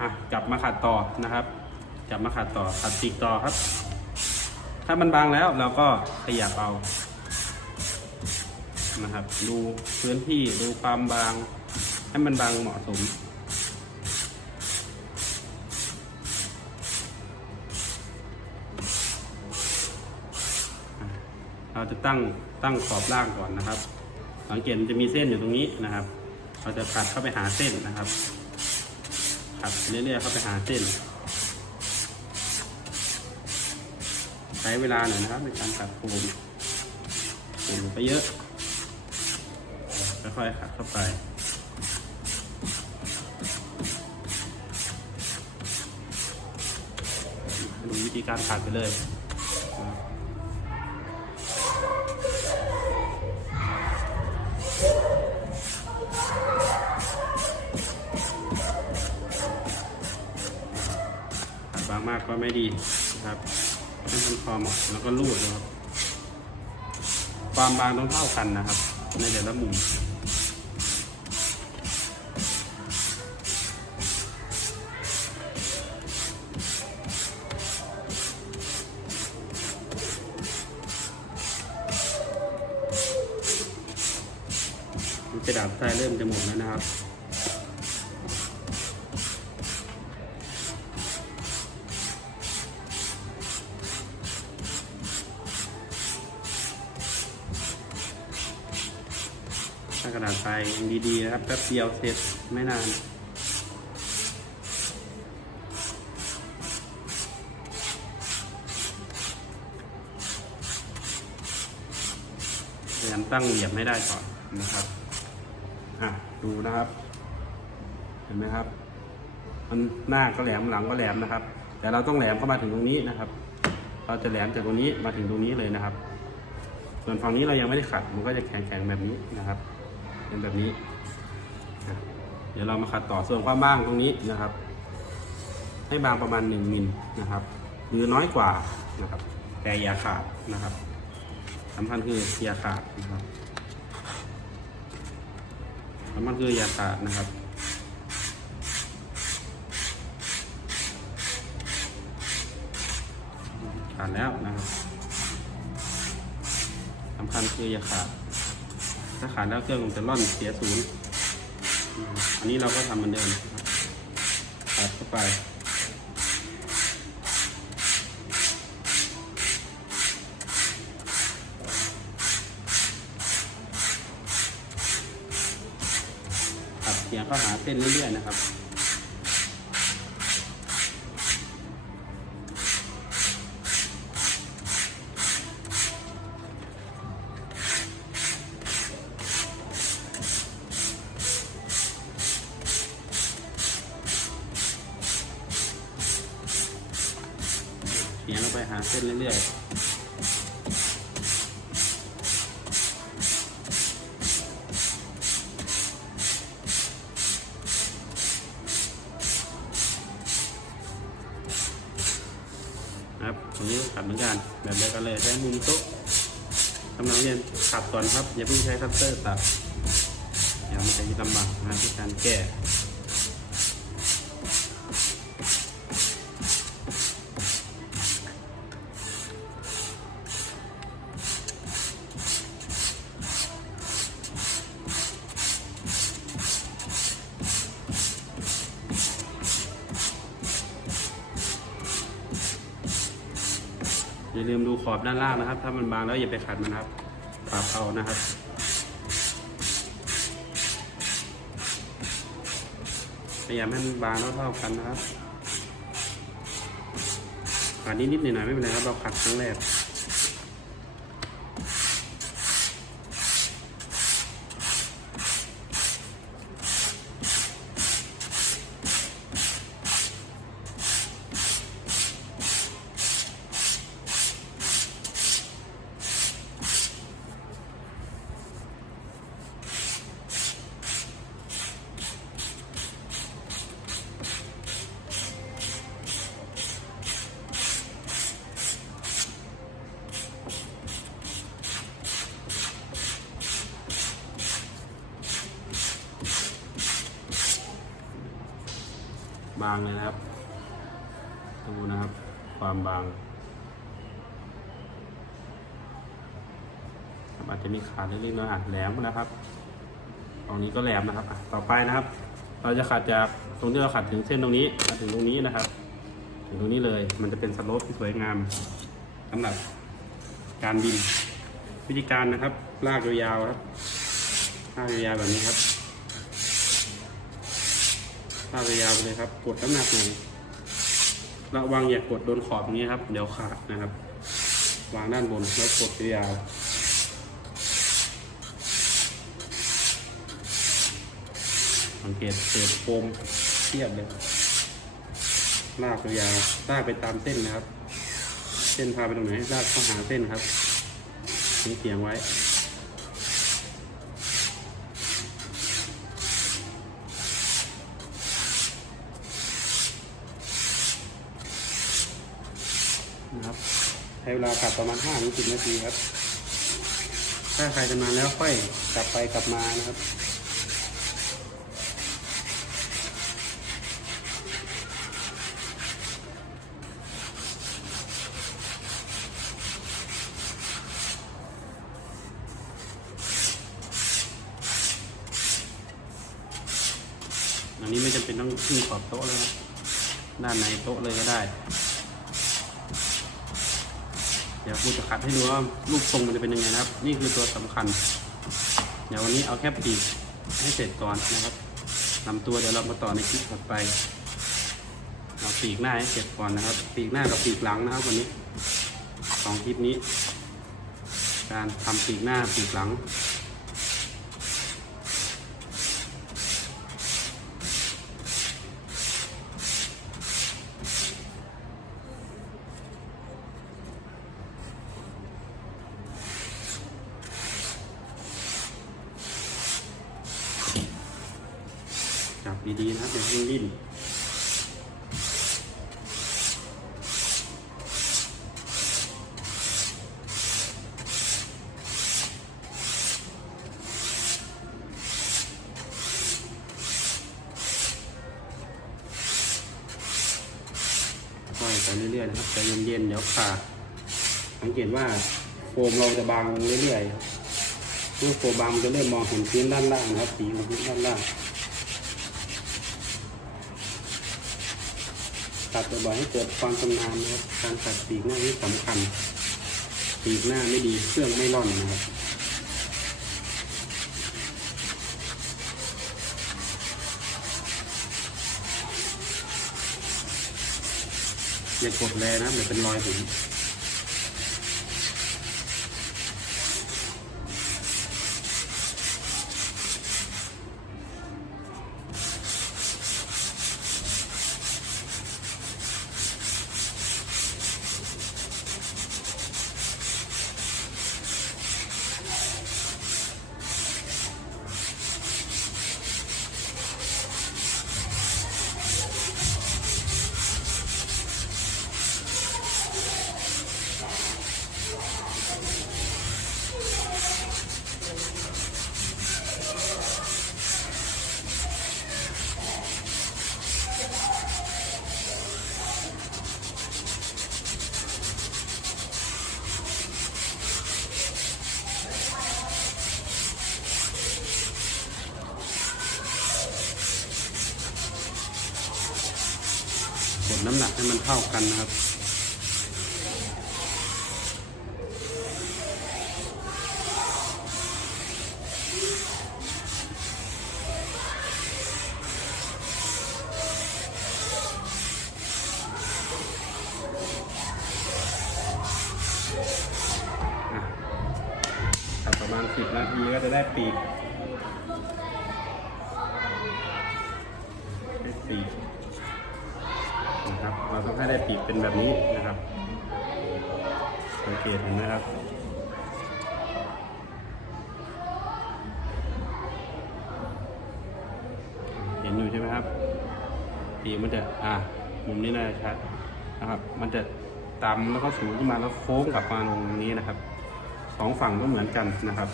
อะกลับมาขัดต่อนะครับกลับมาขัดต่อขัดปีกต่อครับ ถ้ามันบางแล้วเราก็ขยับเอานะครับ ดูพื้นที่ดูความบาง ให้มันบางเหมาะสมเราจะตั้งตั้งขอบล่างก่อนนะครับ สังเกตมันจะมีเส้นอยู่ตรงนี้นะครับ เราจะขัดเข้าไปหาเส้นนะครับ ขัดเรื่อยๆเข้าไปหาเส้น ใช้เวลาหน่อยนะครับในการขัดโฟมโฟมไปเยอะค่อยๆขัดเข้าไปดูวิธีการขัดไปเลย บางมากก็ไม่ดีนะครับให้มันพอเหมาะแล้วก็รูดนะครับ ความบางต้องเท่ากันนะครับ ในแต่ละมุมกระดาษทรายเริ่มจะหมดแล้วนะครับ ถ้ากระดาษทราย ดีๆนะครับแป๊บเดียวเสร็จไม่นานพยายามตั้งเหลี่ยมให้ได้ก่อนนะครับอะดูนะครับ เห็นไหมครับ มันหน้าก็แหลมหลังก็แหลมนะครับ แต่เราต้องแหลมเข้ามาถึงตรงนี้นะครับ เราจะแหลมจากตรงนี้มาถึงตรงนี้เลยนะครับ ส่วนฝั่งนี้เรายังไม่ได้ขัด มันก็จะแข็งๆแบบนี้นะครับ เป็นแบบนี้ ดี๋ยวเรามาขัดต่อส่วนความบางตรงนี้นะครับ ให้บางประมาณหนึ่งมิลนะครับ หรือน้อยกว่านะครับ แต่อย่าขาดนะครับสำคัญคืออย่าขาดนะครับสำคัญคืออย่าขาดนะครับขาดแล้วนะครับสำคัญคืออย่าขาด ถ้าขาดแล้วเครื่องมันจะร่อนเสียศูนย์ อันนี้เราก็ทำเหมือนเดิมตัดเข้าไปตัดเสียงเข้าหาเส้นเรื่อยๆนะครับ เส้นเรื่อยๆครับตรงนี้ก็ขัดเหมือนกันแบบเดียวกันเลยใช้มุมโต๊ะกำลังเรียนขัดก่อนครับ อย่าเพิ่งใช้คัตเตอร์ตัดเดี๋ยวมันจะลำบากนะครับที่การแก้ อย่าลืมดูขอบด้านล่างนะครับ ถ้ามันบางแล้วอย่าไปขัดมันครับปรับเอานะครับพยายามให้มันบางเท่าๆกันนะครับขัดนิดๆหน่อยๆไม่เป็นไรครับเราขัดครั้งแรกางเลยนะครับ ดูนะครับ ความบางอาจจะมีขาดเล็กๆน้อยอาจแหลมนะครับตรงนี้ก็แหลมนะครับ ต่อไปนะครับ เราจะขัดจากตรงที่เราขัดถึงเส้นตรงนี้มาถึงตรงนี้นะครับ ถึงตรงนี้เลย มันจะเป็นสโลปที่สวยงามสำหรับการบิน วิธีการนะครับ ลากยาวๆครับลากยาวๆแบบนี้ครับ ลากยาวไปเลยครับ กดน้ำหนักลงระวังอย่ากดโดนขอบนี้ครับ เดี๋ยวขาดนะครับ วางด้านบนแล้วกดยาวสังเกตเศษโฟมเทียบเลยลากยาวลากไปตามเส้นนะครับ เส้นพาไปตรงไหนลากเข้าหาเส้นครับนี่เขียงไว้ นะครับใช้เวลาขัดประมาณ5ถึง10นาทีครับ ถ้าใครจะมาแล้วค่อยกลับไปกลับมานะครับอันนี้ไม่จำเป็นต้องขึ้นขอบโต๊ะเลยครับด้านในโต๊ะเลยก็ได้ เดี๋ยวครูจะคัดให้ดูว่ารูปทรงมันจะเป็นยังไงนะครับ นี่คือตัวสำคัญ เดี๋ยววันนี้เอาแค่ปีกให้เสร็จก่อนนะครับลำตัวเดี๋ยวเรามาต่อในคลิปถัดไปเอาปีกหน้าให้เสร็จก่อนนะครับ ปีกหน้ากับปีกหลังนะครับ วันนี้สองคลิปนี้ การทำปีกหน้าปีกหลัง ดีๆนะครับอย่าเพิ่งดิ้นค่อยไปเรื่อยๆนะครับใจเย็นๆเดี๋ยวขาดสังเกตว่าโฟมเราจะบางลงเรื่อยๆครับเมื่อโฟมบางมันจะเริ่มมองเห็นพื้นด้านล่างนะครับสีของพื้นด้านล่าง ตัดบ่อยๆให้เกิดความชำนาญนะครับ การตัดปีกหน้าที่สำคัญ ปีกหน้าไม่ดีเครื่องไม่ร่อนนะครับอย่ากดแรงนะเดี๋ยวเป็นรอยผม กดน้ำหนักให้มันเท่ากันนะครับอะถัดประมาณ 10 นาทีก็จะได้ปีกได้ปีก เราต้องให้ได้ปีกเป็นแบบนี้นะครับ สังเกตเห็นไหมครับเห็นอยู่ใช่ไหมครับปีกมันจะอะมุมนี้น่าจะชัดนะครับ มันจะต่ำแล้วก็สูงขึ้นมาแล้วโค้งกลับมาลงนี้นะครับสองฝั่งก็เหมือนกันนะครับ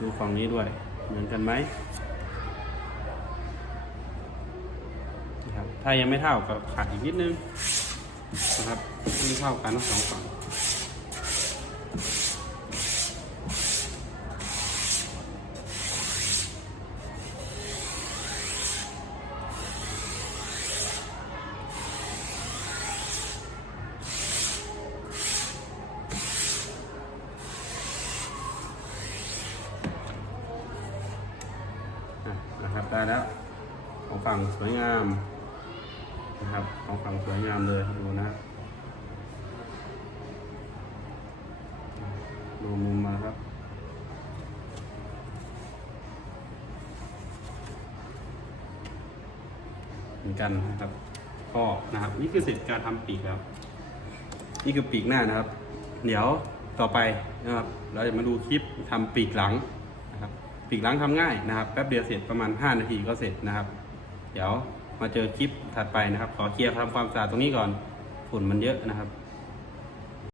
ดูฝั่งนี้ด้วยเหมือนกันไหม ถ้ายังไม่เท่าก็ขัดอีกนิดนึงนะครับให้เท่ากันทั้งสองฝั่งนะครับได้แล้วของฝั่งสวยงาม นะครับของฝั่งสวยงามเลยดูนะดูมุมมาครับเหมือนกันนะครับ ก็นะครับ นี่คือเสร็จการทำปีกแล้ว นี่คือปีกหน้านะครับ เดี๋ยวต่อไปนะครับ เราจะมาดูคลิปทำปีกหลังนะครับ ปีกหลังทำง่ายนะครับ แป๊บเดียวเสร็จประมาณ 5 นาทีก็เสร็จนะครับ เดี๋ยว มาเจอคลิปถัดไปนะครับ ขอเคลียร์ทำความสะอาดตรงนี้ก่อนฝุ่นมันเยอะนะครับ